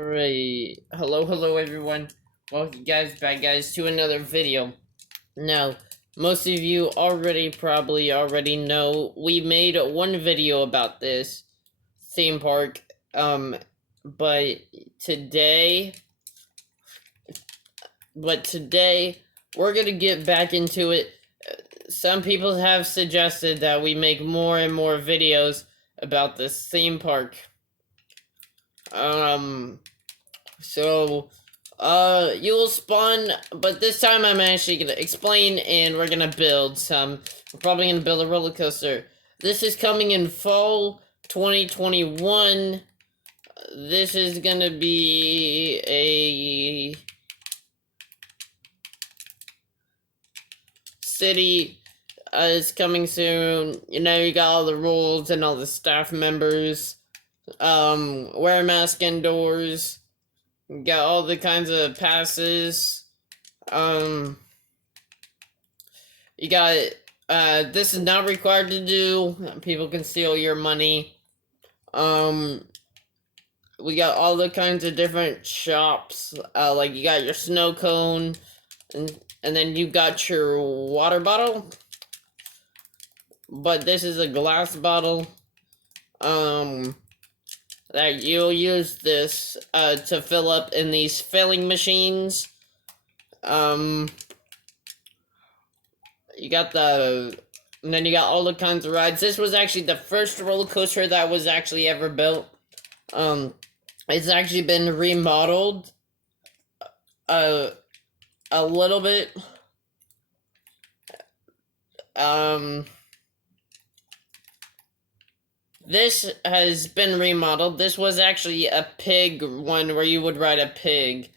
Alright, hello everyone. Welcome back to another video. Now, most of you probably already know we made one video about this theme park. Um, but today, today we're gonna get back into it. Some people have suggested that we make more and more videos about this theme park. Um, So, you'll spawn, but this time I'm actually gonna explain and we're gonna build some. We're probably gonna build a roller coaster. This is coming in fall 2021. This is gonna be a city. It's coming soon. You know, you got all the rules and all the staff members. Wear a mask indoors. Got all the kinds of passes. Um, you got this is not required to do. People can steal your money. Um, we got all the kinds of different shops. Like you got your snow cone, and then you got your water bottle. But this is a glass bottle. That you'll use this to fill up in these filling machines. You got and then you got all the kinds of rides. This was actually the first roller coaster that was actually ever built. It's actually been remodeled a little bit. This has been remodeled. This was actually a pig one where you would ride a pig,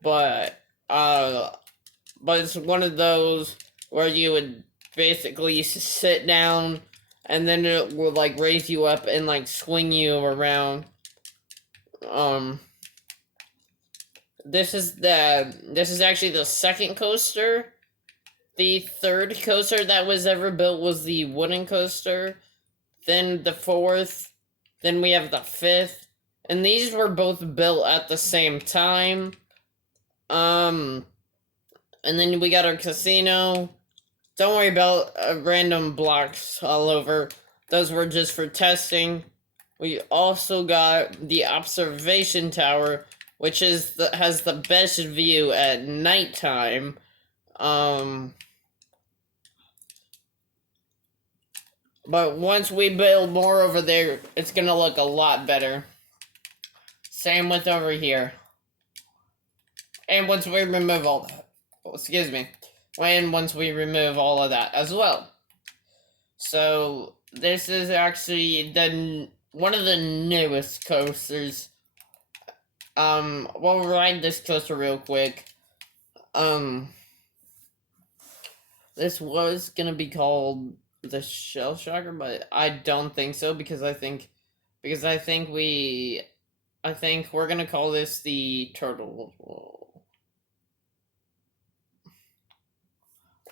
but it's one of those where you would basically sit down and then it will like raise you up and like swing you around. This is actually the second coaster. The third coaster that was ever built was the wooden coaster. Then the fourth. Then we have the fifth. And these were both built at the same time. And then we got our casino. Don't worry about random blocks all over. Those were just for testing. We also got the observation tower, which has the best view at nighttime. But once we build more over there, it's gonna look a lot better. Same with over here. And once we remove all that, excuse me, and once we remove all of that as well. So this is actually one of the newest coasters. We'll ride this coaster real quick. This was gonna be called the Shell Shocker, but I don't think so because I think we're gonna call this the Turtle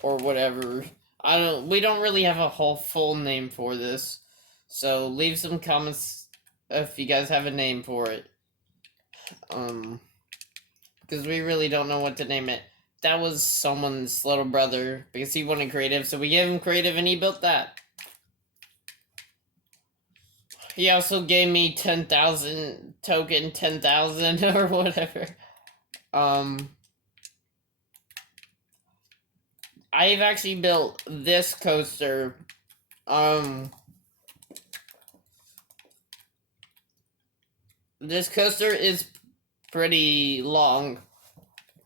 or whatever. We don't really have a whole full name for this. So leave some comments if you guys have a name for it. Because we really don't know what to name it. That was someone's little brother because he wanted creative, so we gave him creative and he built that. He also gave me 10,000 token 10,000 or whatever. I've actually built this coaster. This coaster is pretty long.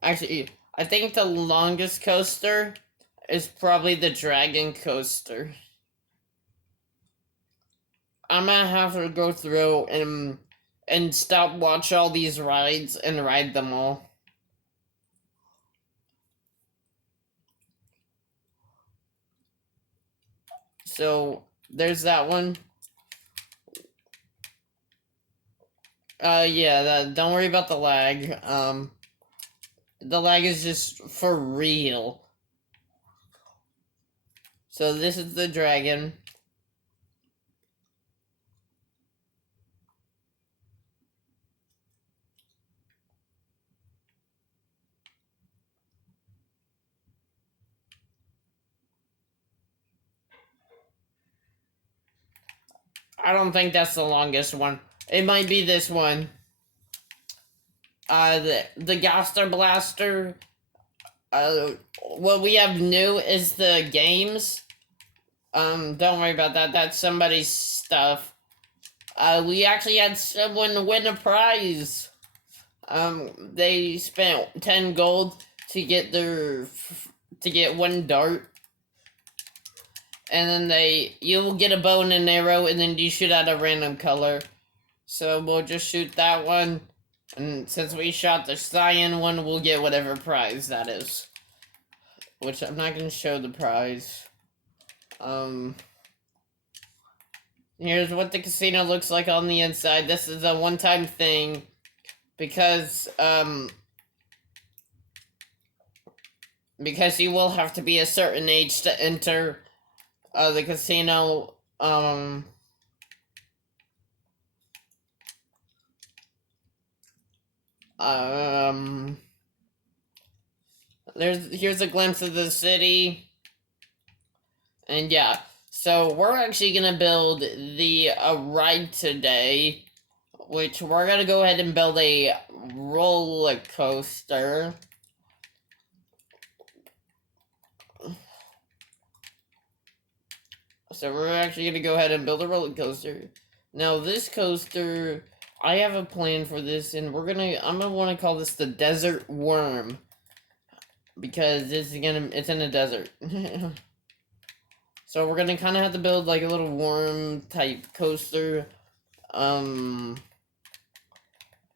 Actually, I think the longest coaster is probably the Dragon Coaster. I'm gonna have to go through and stop watch all these rides and ride them all. So there's that one. Yeah, don't worry about the lag. The lag is just for real. So this is the dragon. I don't think that's the longest one. It might be this one. The Gaster Blaster. What we have new is the games. Don't worry about that. That's somebody's stuff. We actually had someone win a prize. They spent 10 gold to get one dart. And then you will get a bow and an arrow, and then you shoot at a random color. So we'll just shoot that one. And since we shot the cyan one, we'll get whatever prize that is. Which I'm not going to show the prize. Here's what the casino looks like on the inside. This is a one-time thing. Because you will have to be a certain age to enter the casino. Here's a glimpse of the city. And yeah, so we're actually gonna build the ride today, which we're gonna go ahead and build a roller coaster. So we're actually gonna go ahead and build a roller coaster. Now this coaster, I have a plan for this, and I'm gonna want to call this the Desert Worm, because it's in a desert. So we're gonna kind of have to build like a little worm type coaster. And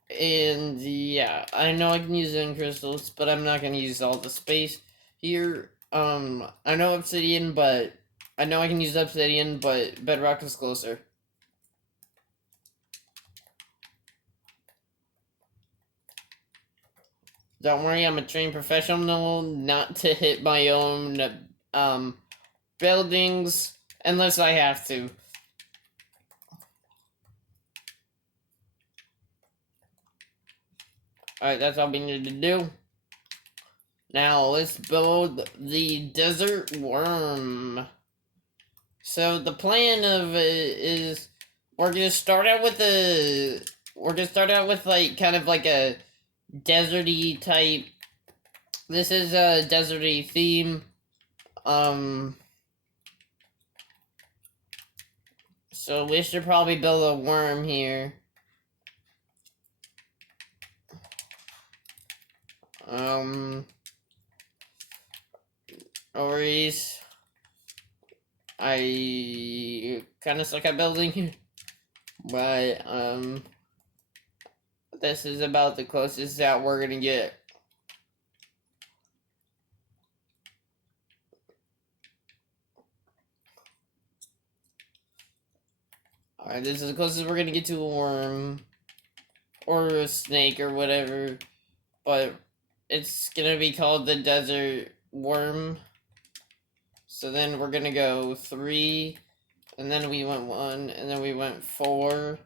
yeah, I know I can use end crystals, but I'm not gonna use all the space here. I know obsidian, but I know I can use obsidian, but bedrock is closer. Don't worry, I'm a trained professional not to hit my own buildings unless I have to. Alright, that's all we need to do. Now, let's build the Desert Worm. So, the plan of it is we're gonna start out with like kind of like a deserty type. This is a deserty theme. So we should probably build a worm here. Oris. I kind of suck at building, but this is about the closest that we're gonna get. Alright, this is the closest we're gonna get to a worm or a snake or whatever, but it's gonna be called the Desert Worm. So then we're gonna go 3, and then we went 1, and then we went 4.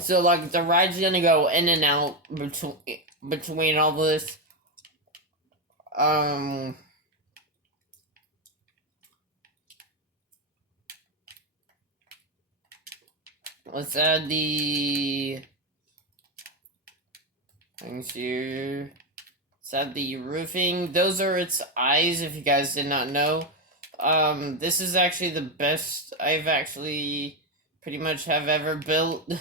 So like the ride's gonna go in and out between all this. Let's add the things here. Let's add the roofing. Those are its eyes, if you guys did not know. This is actually the best I've actually pretty much have ever built.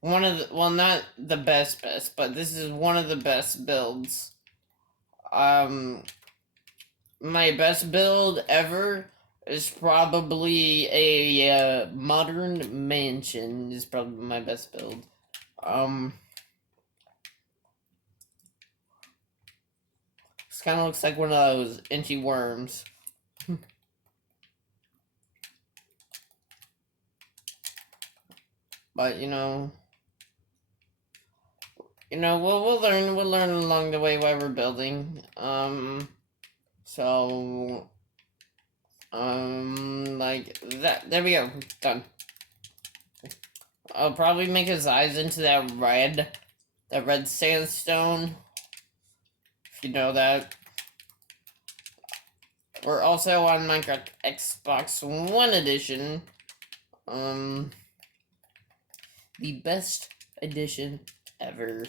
One of the, well, not the best, but this is one of the best builds. My best build ever is probably a modern mansion is probably my best build. This kind of looks like one of those inchy worms. But we'll learn along the way while we're building. So like that. There we go. Done. I'll probably make his eyes into that red sandstone. If you know that. We're also on Minecraft Xbox One Edition. The best edition ever.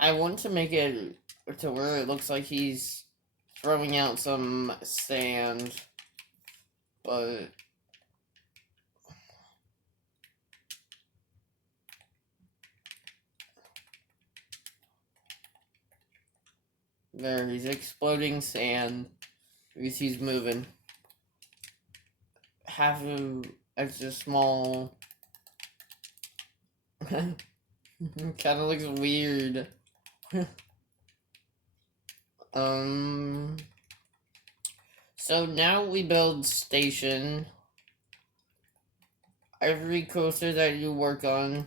I want to make it to where it looks like he's throwing out some sand, but there, he's exploding sand because he's moving. Half of extra small. Kind of looks weird. So now we build station. Every coaster that you work on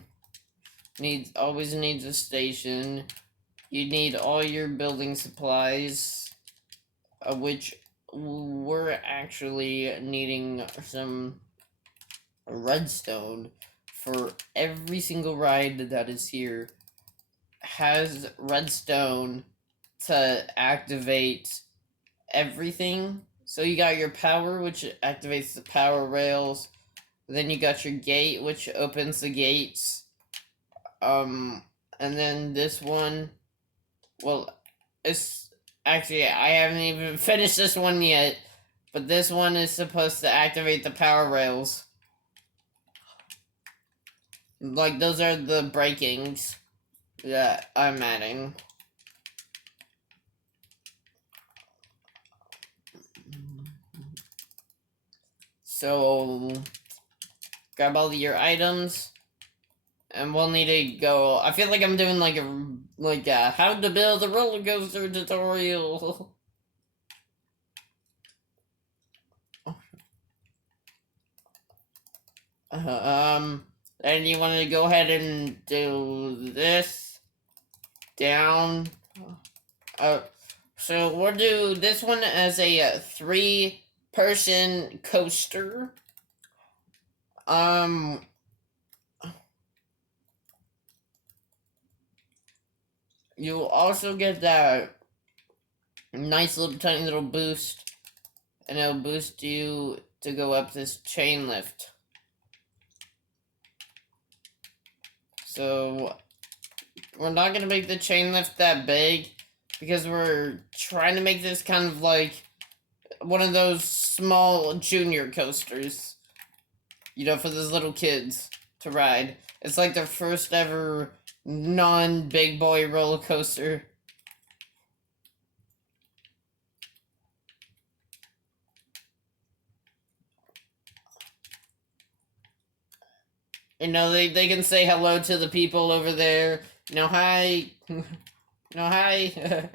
always needs a station. You need all your building supplies, which we're actually needing some redstone for every single ride that is here. Has redstone to activate everything. So you got your power, which activates the power rails. Then you got your gate, which opens the gates. And then this one, well, it's actually, I haven't even finished this one yet, but this one is supposed to activate the power rails. Like, those are the breakings that I'm adding. So, grab all your items, and we'll need to go. I feel like I'm doing like a how to build a roller coaster tutorial. And you want to go ahead and do this down. So we'll do this one as a 3-person coaster. You'll also get that nice little tiny little boost, and it'll boost you to go up this chain lift. So we're not gonna make the chain lift that big because we're trying to make this kind of like one of those small junior coasters, you know, for those little kids to ride. It's like their first ever non-big boy roller coaster. You know, they can say hello to the people over there. You know, hi. You know, hi.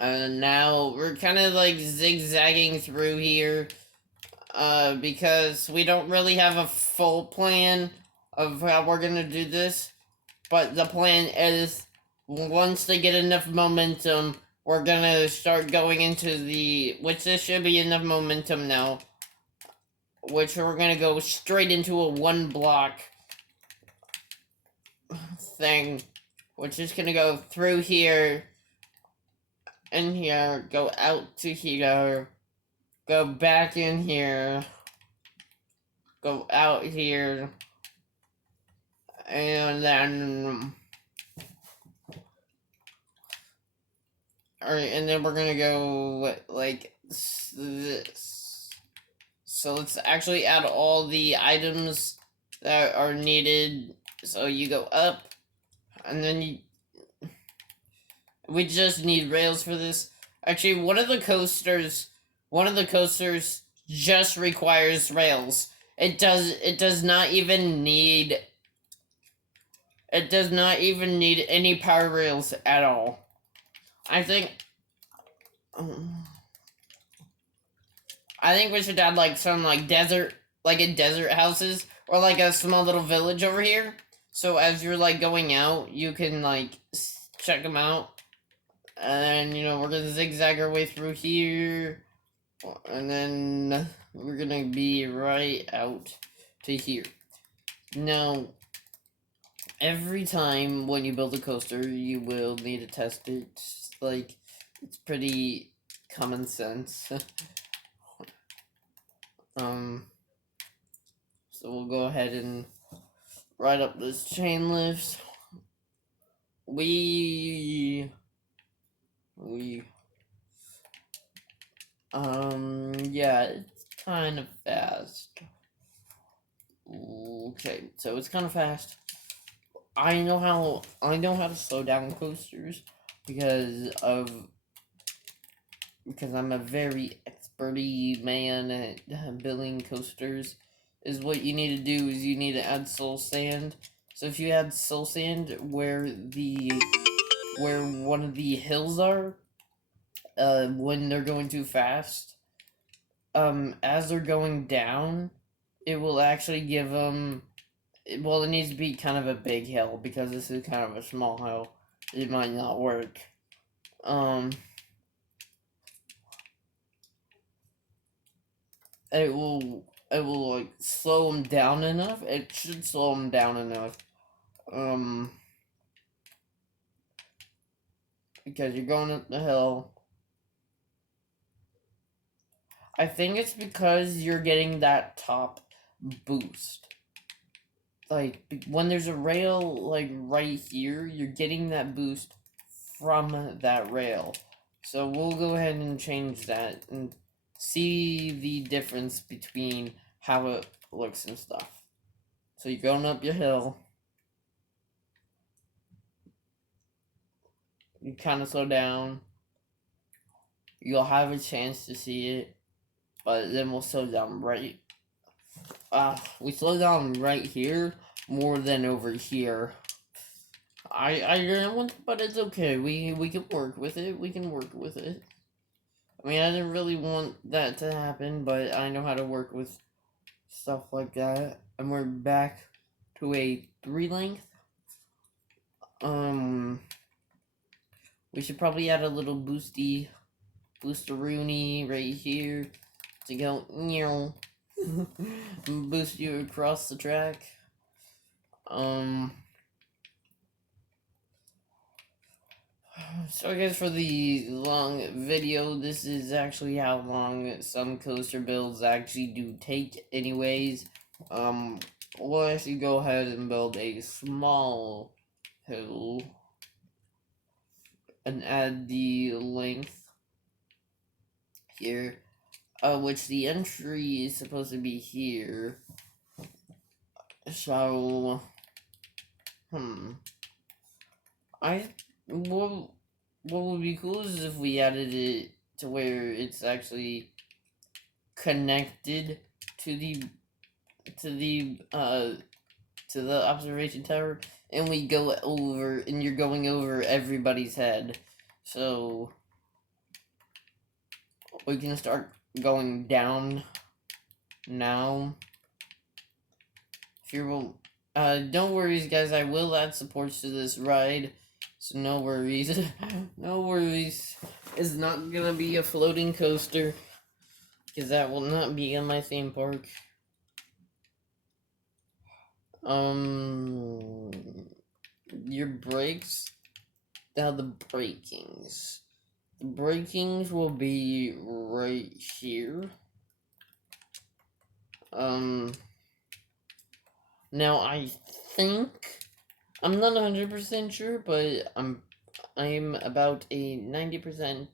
Now we're kind of like zigzagging through here, because we don't really have a full plan of how we're gonna do this, but the plan is once they get enough momentum, we're gonna start going into which this should be enough momentum now, which we're gonna go straight into a 1-block thing, which is gonna go through here, and here, go out to here, go back in here, go out here, and then alright, and then we're gonna go like this. So let's actually add all the items that are needed. So you go up, and then we just need rails for this. Actually, one of the coasters just requires rails. It does not even need any power rails at all. I think we should add like some like desert houses, or like a small little village over here. So as you're like going out, you can like check them out. And, you know, we're gonna zigzag our way through here. And then we're gonna be right out to here. Now, every time when you build a coaster, you will need to test it. Like, it's pretty common sense. So we'll go ahead and ride up this chain lift. Yeah, it's kind of fast. Okay, so it's kind of fast. I know how to slow down coasters because I'm a very experty man at building coasters. Is what you need to do is you need to add soul sand. So if you add soul sand where one of the hills are, when they're going too fast, as they're going down, it will actually give them. Well, it needs to be kind of a big hill because this is kind of a small hill. It might not work. It will like slow them down enough. It should slow them down enough. Because you're going up the hill. I think it's because you're getting that top boost. Like when there's a rail like right here, you're getting that boost from that rail. So we'll go ahead and change that and see the difference between how it looks and stuff. So you're going up your hill. You kind of slow down. You'll have a chance to see it, but then we'll slow down right. We slow down right here more than over here. I didn't want, but it's okay. We can work with it. We can work with it. I mean, I didn't really want that to happen, but I know how to work with stuff like that. And we're back to a 3 length. We should probably add a little boosteroonie right here to go, boost you across the track. So I guess for the long video, this is actually how long some coaster builds actually do take anyways. We'll actually go ahead and build a small hill and add the length here, which the entry is supposed to be here. So, what would be cool is if we added it to where it's actually connected to the observation tower, and we go over, and you're going over everybody's head, so we can start going down now. If you're don't worry, guys, I will add supports to this ride, so no worries. No worries. It's not gonna be a floating coaster, because that will not be in my theme park. Your brakes. Now the brakings. The brakings will be right here. Now I think, I'm not 100% sure, but I'm about a 90%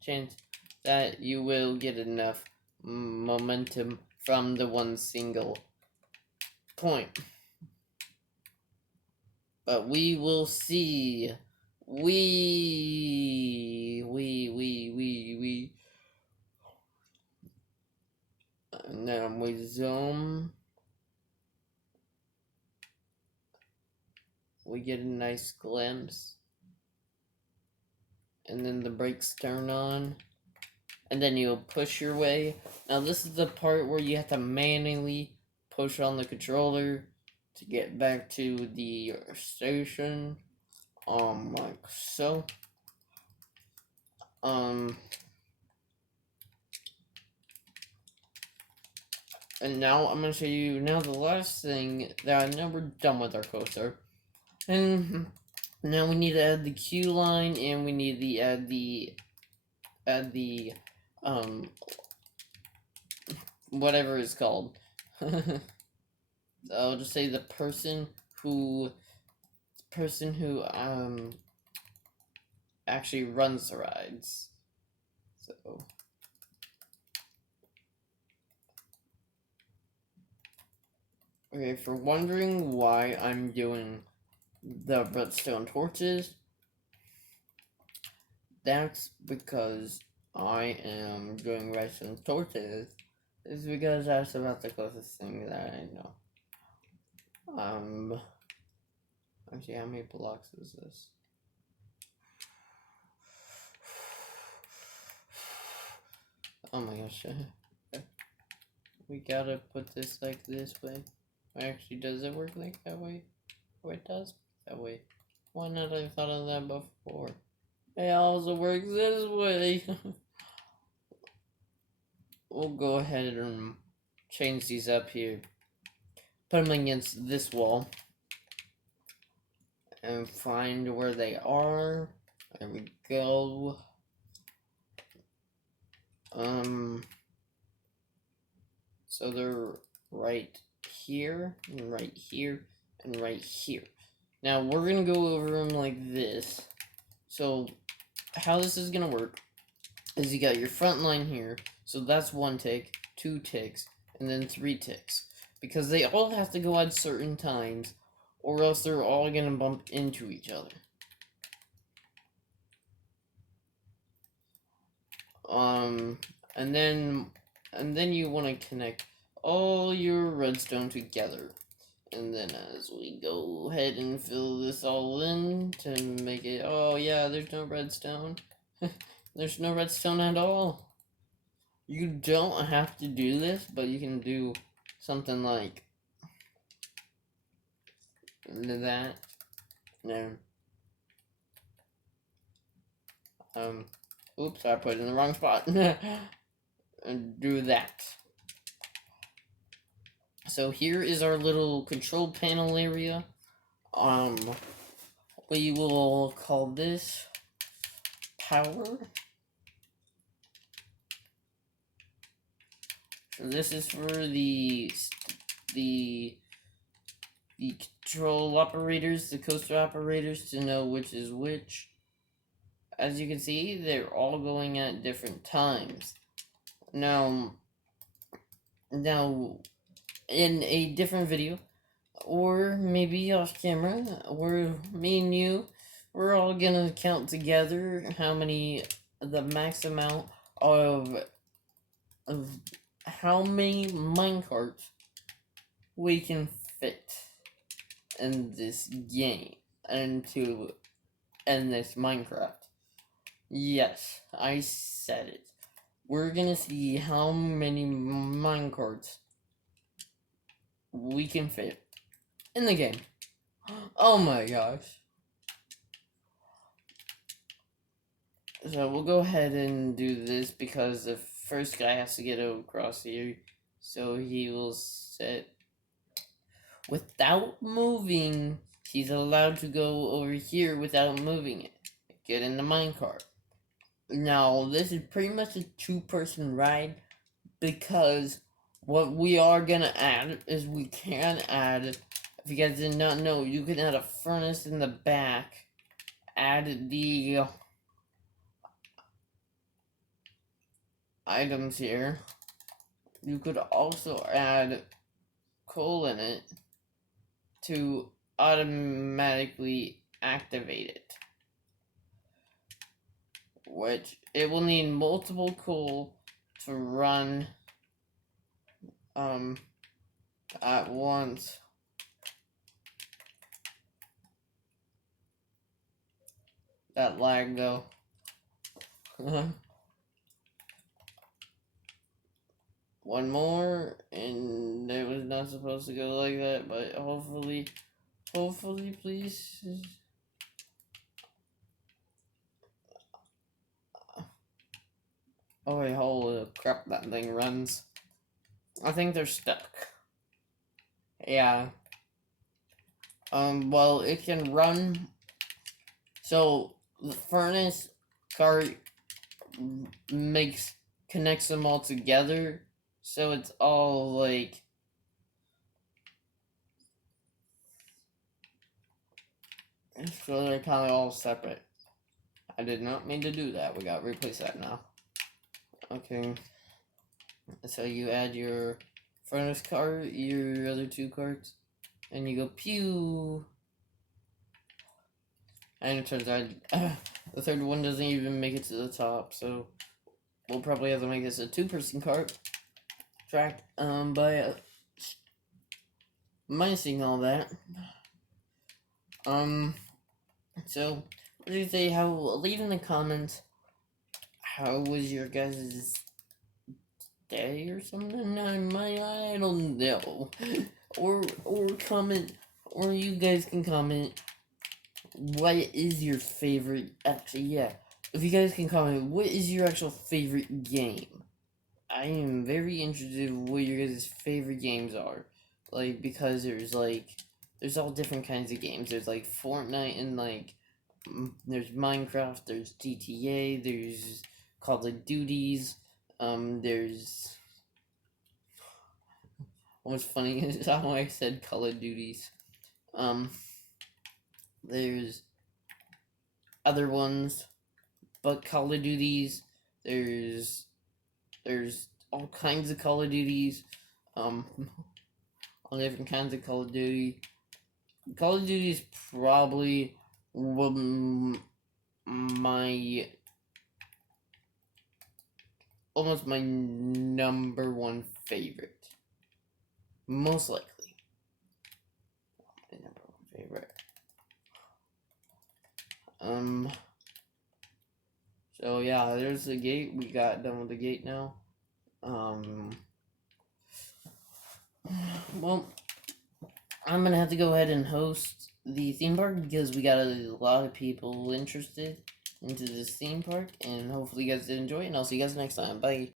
chance that you will get enough momentum from the one single point. But we will see. And then we zoom. We get a nice glimpse. And then the brakes turn on. And then you'll push your way. Now this is the part where you have to manually push on the controller to get back to the station. Like so. And now I'm gonna show you now the last thing that now we're done with our coaster. And now we need to add the queue line, and we need to add the whatever it's called. I'll just say the person who actually runs the rides. So okay, for wondering why I'm doing the redstone torches, that's because I am doing redstone torches. Is because that's about the closest thing that I know. Actually, how many blocks is this? Oh my gosh. We gotta put this like this way. Actually, does it work like that way? Oh, it does that way. Why not I thought of that before? It also works this way. We'll go ahead and change these up here. Put them against this wall. And find where they are. There we go. So they're right here, and right here, and right here. Now we're gonna go over them like this. So how this is gonna work is you got your front line here. So that's 1 tick, 2 ticks, and then 3 ticks. Because they all have to go at certain times, or else they're all gonna bump into each other. And then you want to connect all your redstone together. And then as we go ahead and fill this all in to make it, oh yeah, there's no redstone. There's no redstone at all. You don't have to do this, but you can do something like that. No. Oops, I put it in the wrong spot. And do that. So here is our little control panel area. We will call this power. So this is for the control operators, the coaster operators, to know which is which. As you can see, they're all going at different times. Now in a different video, or maybe off camera, where me and you, we're all gonna count together how many, the max amount of how many minecarts we can fit in this game and to end this Minecraft. Yes, I said it. We're gonna see how many minecarts we can fit in the game. Oh my gosh. So we'll go ahead and do this because the first guy has to get across here. So he will sit without moving. He's allowed to go over here without moving it. Get in the minecart. Now, this is pretty much a 2-person ride because what we are gonna add is we can add, if you guys did not know, you can add a furnace in the back, add the items here. You could also add coal in it to automatically activate it, which it will need multiple coal to run at once. That lag though. One more, and it was not supposed to go like that, but hopefully, please. Oh wait, holy crap, that thing runs. I think they're stuck. Yeah. Well, it can run. So the furnace cart connects them all together. So it's all like. So they're kind of all separate. I did not mean to do that. We gotta replace that now. Okay. So you add your furnace cart, your other two carts, and you go pew. And it turns out the third one doesn't even make it to the top, so we'll probably have to make this a two-person cart track. By minusing all that. So what do you say? Leave in the comments. How was your guys' day or something? I don't know. Or comment, or you guys can comment. What is your favorite? Actually, yeah. If you guys can comment, what is your actual favorite game? I am very interested in what your guys' favorite games are. Like, because there's all different kinds of games. There's like Fortnite and like, there's Minecraft, there's GTA, there's Call of Duties, there's. What's funny is how I said Call of Duties. There's other ones, but Call of Duties, there's all kinds of Call of Duties, all different kinds of Call of Duty. Call of Duty is probably my almost my number one favorite. Most likely. My number one favorite. So yeah, there's the gate. We got done with the gate now. Well, I'm gonna have to go ahead and host the theme park because we got a lot of people interested into this theme park, and hopefully you guys did enjoy it, and I'll see you guys next time. Bye.